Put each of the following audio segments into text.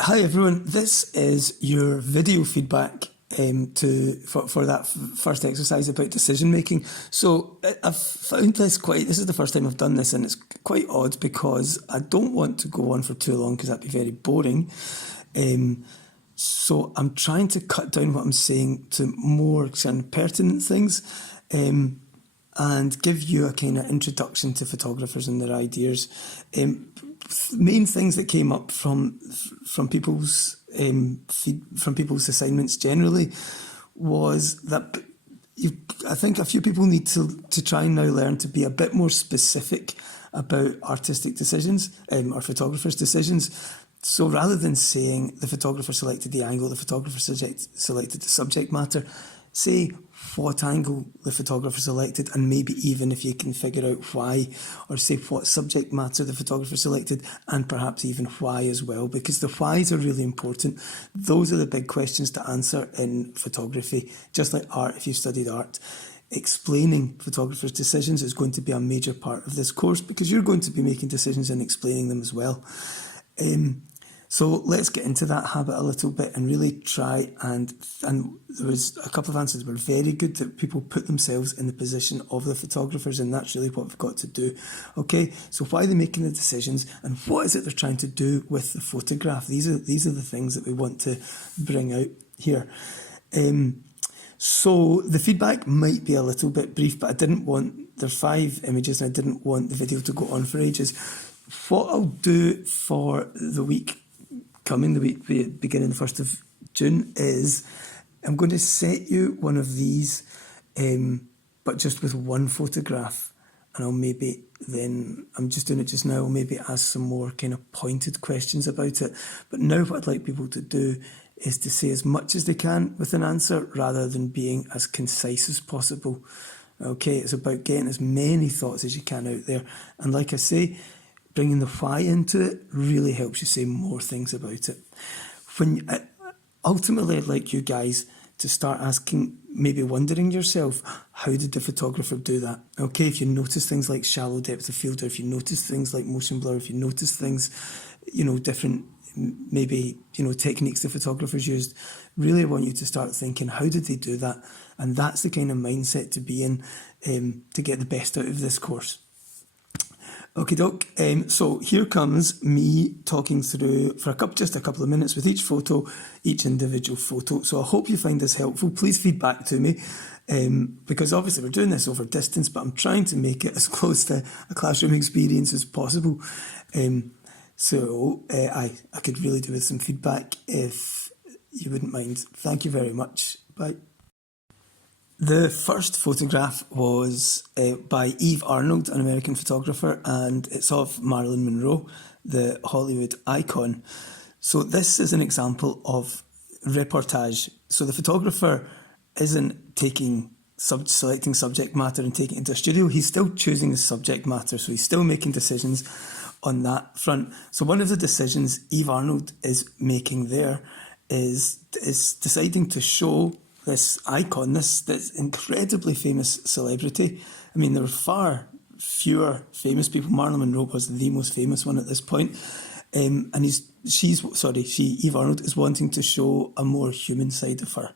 Hi everyone, this is your video feedback for that first exercise about decision making. So I've found this is the first time I've done this, and it's quite odd because I don't want to go on for too long because that'd be very boring. So I'm trying to cut down what I'm saying to more kind of pertinent things, and give you a kind of introduction to photographers and their ideas. Main things that came up from people's assignments generally was that I think a few people need to try and now learn to be a bit more specific about artistic decisions or photographers' decisions. So rather than saying the photographer selected the angle, the photographer selected the subject matter, say what angle the photographer selected, and maybe even if you can figure out why, or say what subject matter the photographer selected, and perhaps even why as well, because the whys are really important. Those are the big questions to answer in photography. Just like art, if you've studied art, explaining photographers' decisions is going to be a major part of this course, because you're going to be making decisions and explaining them as well. So let's get into that habit a little bit and really try and there was a couple of answers that were very good, that people put themselves in the position of the photographers, and that's really what we've got to do. Okay, so why are they making the decisions, and what is it they're trying to do with the photograph? These are the things that we want to bring out here. So the feedback might be a little bit brief, but there are 5 images and I didn't want the video to go on for ages. What I'll do for the week coming, the week beginning the 1st of June, is I'm going to set you one of these, but just with one photograph, and I'm just doing it just now, I'll maybe ask some more kind of pointed questions about it. But now what I'd like people to do is to say as much as they can with an answer rather than being as concise as possible. Okay, it's about getting as many thoughts as you can out there. And like I say, bringing the why into it really helps you say more things about it. Ultimately, I'd like you guys to start asking, maybe wondering yourself, how did the photographer do that? Okay, if you notice things like shallow depth of field, or if you notice things like motion blur, if you notice things, different, maybe, techniques the photographers used, really I want you to start thinking, how did they do that? And that's the kind of mindset to be in to get the best out of this course. Okie doke, so here comes me talking through for just a couple of minutes with each individual photo. So I hope you find this helpful. Please feed back to me, because obviously we're doing this over distance, but I'm trying to make it as close to a classroom experience as possible. So I could really do with some feedback if you wouldn't mind. Thank you very much. Bye. The first photograph was by Eve Arnold, an American photographer, and it's of Marilyn Monroe, the Hollywood icon. So this is an example of reportage. So the photographer isn't selecting subject matter and taking it into a studio. He's still choosing the subject matter, so he's still making decisions on that front. So one of the decisions Eve Arnold is making there is deciding to show this icon, this incredibly famous celebrity. I mean, there were far fewer famous people. Marilyn Monroe was the most famous one at this point. And Eve Arnold is wanting to show a more human side of her.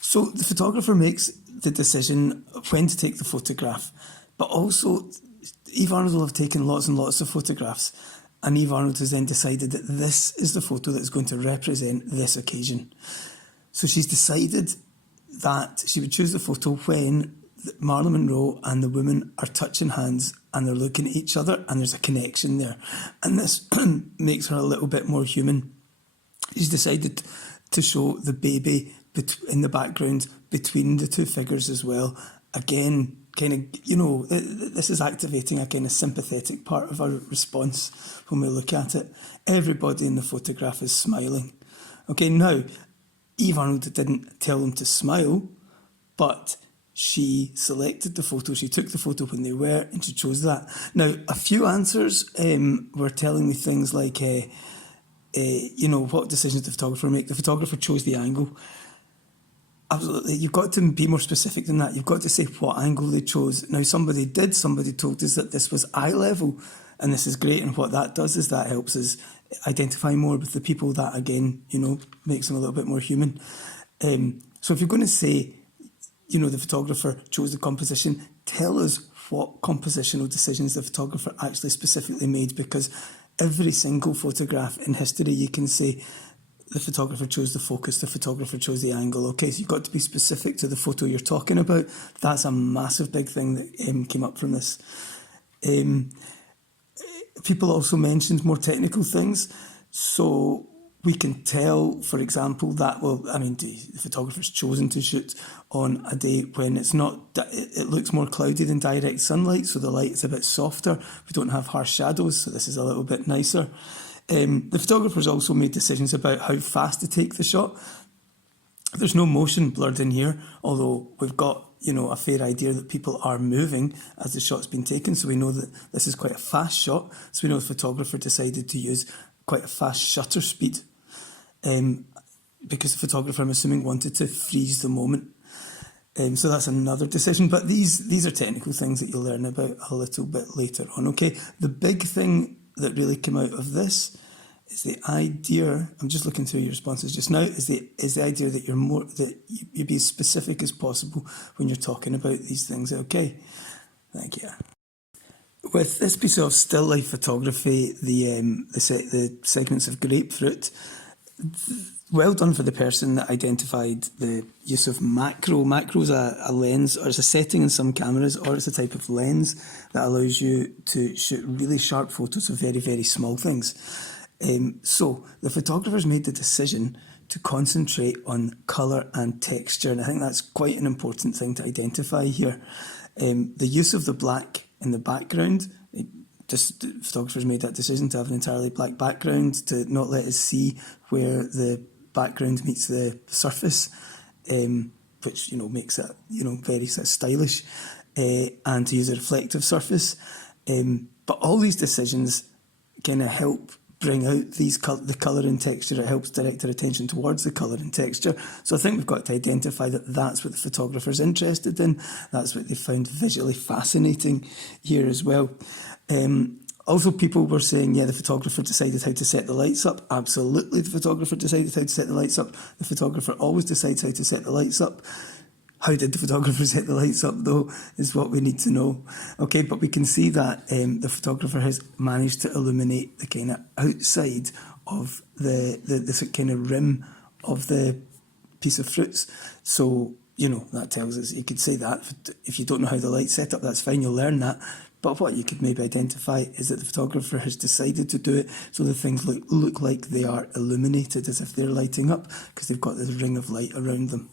So the photographer makes the decision when to take the photograph, but also Eve Arnold will have taken lots and lots of photographs, and Eve Arnold has then decided that this is the photo that is going to represent this occasion. So she's decided that she would choose the photo when Marilyn Monroe and the woman are touching hands and they're looking at each other and there's a connection there. And this makes her a little bit more human. She's decided to show the baby in the background between the two figures as well. Again, kind of, this is activating a kind of sympathetic part of our response when we look at it. Everybody in the photograph is smiling. Okay, now, Eve Arnold didn't tell them to smile, but she selected the photo, she took the photo when they were, and she chose that. Now, a few answers were telling me things like, what decision did the photographer make? The photographer chose the angle. Absolutely, you've got to be more specific than that. You've got to say what angle they chose. Now, somebody told us that this was eye level, and this is great, and what that does is that helps us identify more with the people. That again, makes them a little bit more human. So if you're going to say, the photographer chose the composition, tell us what compositional decisions the photographer actually specifically made, because every single photograph in history you can say the photographer chose the focus, the photographer chose the angle. Okay, so you've got to be specific to the photo you're talking about. That's a massive big thing that came up from this. People also mentioned more technical things. So we can tell, for example, that, the photographer's chosen to shoot on a day when it looks more cloudy than direct sunlight, so the light is a bit softer. We don't have harsh shadows, so this is a little bit nicer. The photographers also made decisions about how fast to take the shot. There's no motion blurred in here, although we've got a fair idea that people are moving as the shot's been taken, so we know that this is quite a fast shot. So we know the photographer decided to use quite a fast shutter speed, because the photographer, I'm assuming, wanted to freeze the moment. So that's another decision, but these are technical things that you'll learn about a little bit later on. Okay, the big thing that really came out of this is the idea, I'm just looking through your responses just now, is the idea that you be as specific as possible when you're talking about these things. Okay, thank you. With this piece of still life photography, the segments of grapefruit, well done for the person that identified the use of macro. Macro is a lens, or it's a setting in some cameras, or it's a type of lens that allows you to shoot really sharp photos of very, very small things. So the photographers made the decision to concentrate on colour and texture, and I think that's quite an important thing to identify here. The use of the black in the background, the photographers made that decision to have an entirely black background, to not let us see where the background meets the surface, which makes it very stylish, and to use a reflective surface. But all these decisions kind of help bring out the colour and texture. It helps direct our attention towards the colour and texture. So I think we've got to identify that that's what the photographer's interested in. That's what they found visually fascinating here as well. Also, people were saying, the photographer decided how to set the lights up. Absolutely, the photographer decided how to set the lights up. The photographer always decides how to set the lights up. How did the photographer set the lights up, though, is what we need to know. Okay, but we can see that the photographer has managed to illuminate the kind of outside of the kind of rim of the piece of fruits. So, that tells us, you could say that. If you don't know how the light's set up, that's fine, you'll learn that. But what you could maybe identify is that the photographer has decided to do it so the things look like they are illuminated, as if they're lighting up, because they've got this ring of light around them.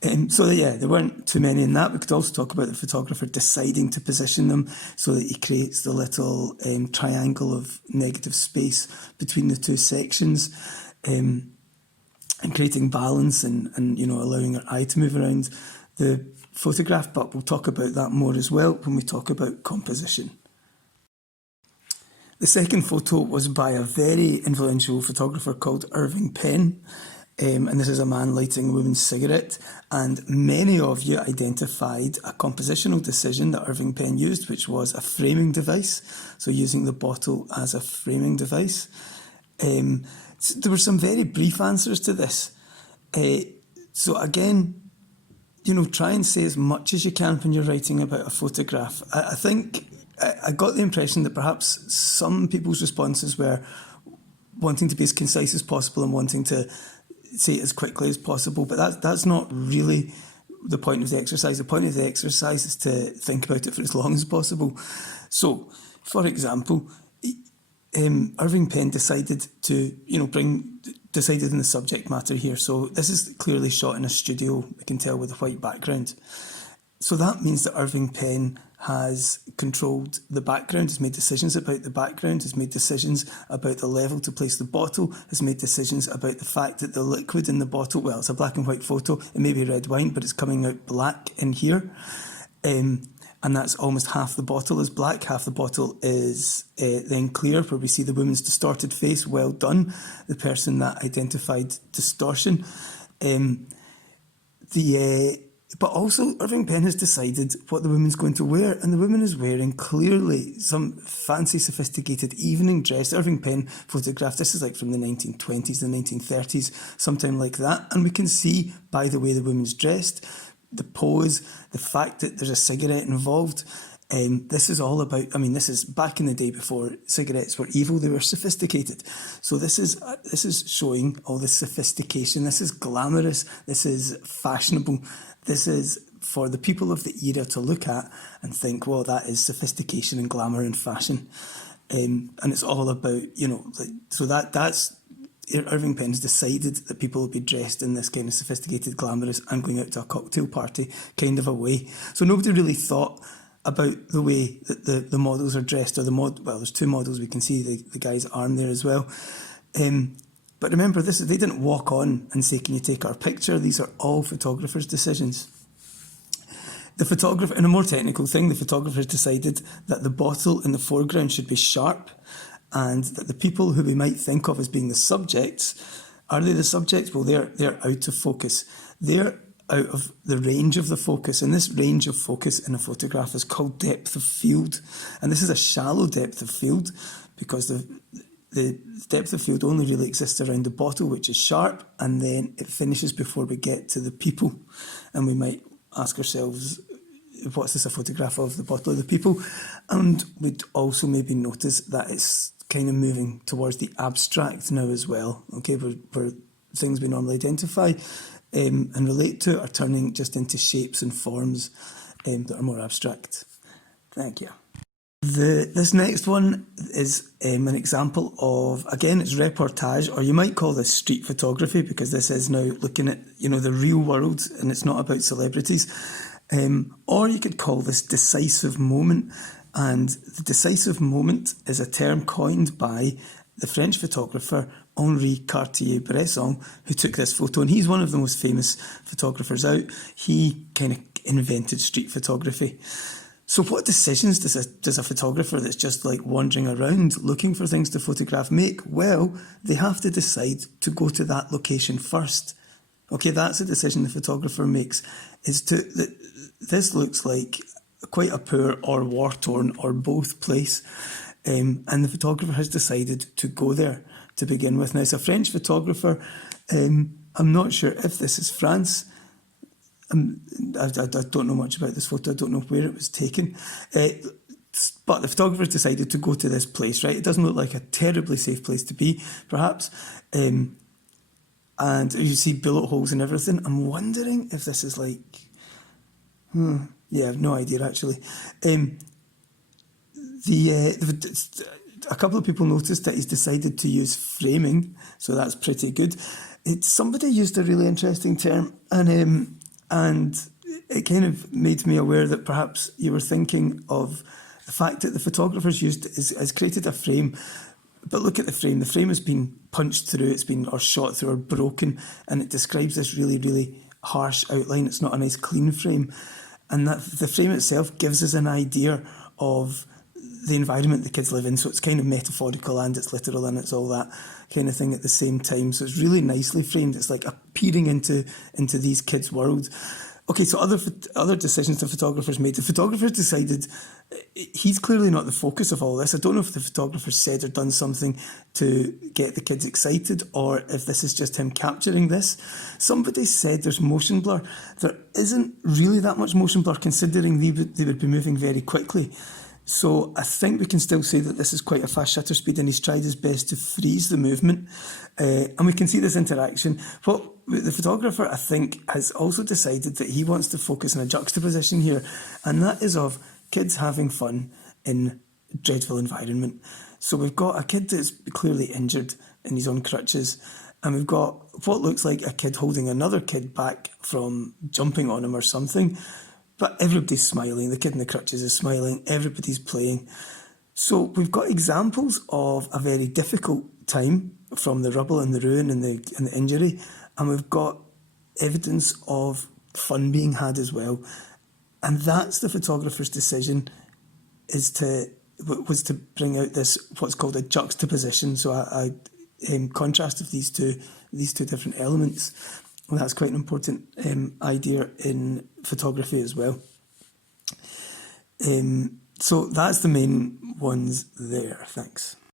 There weren't too many in that. We could also talk about the photographer deciding to position them so that he creates the little triangle of negative space between the two sections, and creating balance and allowing our eye to move around the photograph. But we'll talk about that more as well when we talk about composition. The second photo was by a very influential photographer called Irving Penn. And this is a man lighting a woman's cigarette, and many of you identified a compositional decision that Irving Penn used, which was a framing device, so using the bottle as a framing device. There were some very brief answers to this. So again, try and say as much as you can when you're writing about a photograph. I think I got the impression that perhaps some people's responses were wanting to be as concise as possible and wanting to say it as quickly as possible, but that's not really the point of the exercise. The point of the exercise is to think about it for as long as possible. So, for example, Irving Penn decided in the subject matter here. So this is clearly shot in a studio, we can tell, with a white background. So that means that Irving Penn has controlled the background, has made decisions about the background, has made decisions about the level to place the bottle, has made decisions about the fact that the liquid in the bottle, well, it's a black and white photo, it may be red wine, but it's coming out black in here. And that's almost half the bottle is black, half the bottle is then clear, where we see the woman's distorted face. Well done, the person that identified distortion. But also, Irving Penn has decided what the woman's going to wear, and the woman is wearing clearly some fancy, sophisticated evening dress. Irving Penn photographed, this is like from the 1920s, the 1930s, sometime like that. And we can see by the way the woman's dressed, the pose, the fact that there's a cigarette involved. This is all about, I mean, this is back in the day before cigarettes were evil, they were sophisticated. So this is showing all this sophistication. This is glamorous. This is fashionable. This is for the people of the era to look at and think, well, that is sophistication and glamour and fashion. And it's all about, so that's Irving Penn's decided that people will be dressed in this kind of sophisticated, glamorous, and going out to a cocktail party kind of a way. So nobody really thought about the way that the models are dressed, or well, there's two models, we can see the guy's arm there as well. But remember, they didn't walk on and say, can you take our picture? These are all photographers' decisions. The photographer, in a more technical thing, the photographers decided that the bottle in the foreground should be sharp, and that the people who we might think of as being the subjects, are they the subjects? Well, they're out of focus. They're out of the range of the focus, and this range of focus in a photograph is called depth of field. And this is a shallow depth of field, because the depth of field only really exists around the bottle, which is sharp, and then it finishes before we get to the people. And we might ask ourselves, what's this a photograph of, the bottle or the people? And we'd also maybe notice that it's kind of moving towards the abstract now as well, okay, where things we normally identify and relate to are turning just into shapes and forms that are more abstract. Thank you. This next one is an example of, again, it's reportage, or you might call this street photography, because this is now looking at, the real world, and it's not about celebrities. Or you could call this decisive moment. And the decisive moment is a term coined by the French photographer Henri Cartier-Bresson, who took this photo, and he's one of the most famous photographers out. He kind of invented street photography. So what decisions does a photographer that's just like wandering around looking for things to photograph make? Well, they have to decide to go to that location first. Okay, that's a decision the photographer makes. This looks like quite a poor or war-torn or both place. And the photographer has decided to go there to begin with. Now, it's a French photographer. I'm not sure if this is France. I don't know much about this photo. I don't know where it was taken. But the photographer decided to go to this place, right? It doesn't look like a terribly safe place to be, perhaps. And you see bullet holes and everything. I'm wondering if this is like... yeah, I have no idea, actually. A couple of people noticed that he's decided to use framing, so that's pretty good. Somebody used a really interesting term, and it kind of made me aware that perhaps you were thinking of the fact that the photographer's has created a frame, but look at the frame. The frame has been punched through, or shot through, or broken, and it describes this really, really harsh outline. It's not a nice clean frame. And that the frame itself gives us an idea of the environment the kids live in. So it's kind of metaphorical and it's literal and it's all that kind of thing at the same time. So it's really nicely framed. It's like peering into these kids' world. Okay, so other decisions the photographer's made. The photographer's decided he's clearly not the focus of all this. I don't know if the photographer said or done something to get the kids excited, or if this is just him capturing this. Somebody said there's motion blur. There isn't really that much motion blur, considering they would be moving very quickly. So I think we can still say that this is quite a fast shutter speed, and he's tried his best to freeze the movement. And we can see this interaction. Well, the photographer, I think, has also decided that he wants to focus on a juxtaposition here, and that is of kids having fun in a dreadful environment. So we've got a kid that's clearly injured in his own crutches, and we've got what looks like a kid holding another kid back from jumping on him or something. But everybody's smiling. The kid in the crutches is smiling. Everybody's playing. So we've got examples of a very difficult time from the rubble and the ruin and the injury, and we've got evidence of fun being had as well. And that's the photographer's decision, was to bring out this what's called a juxtaposition. So a contrast of these two different elements. And that's quite an important idea in photography as well. So that's the main ones there. Thanks.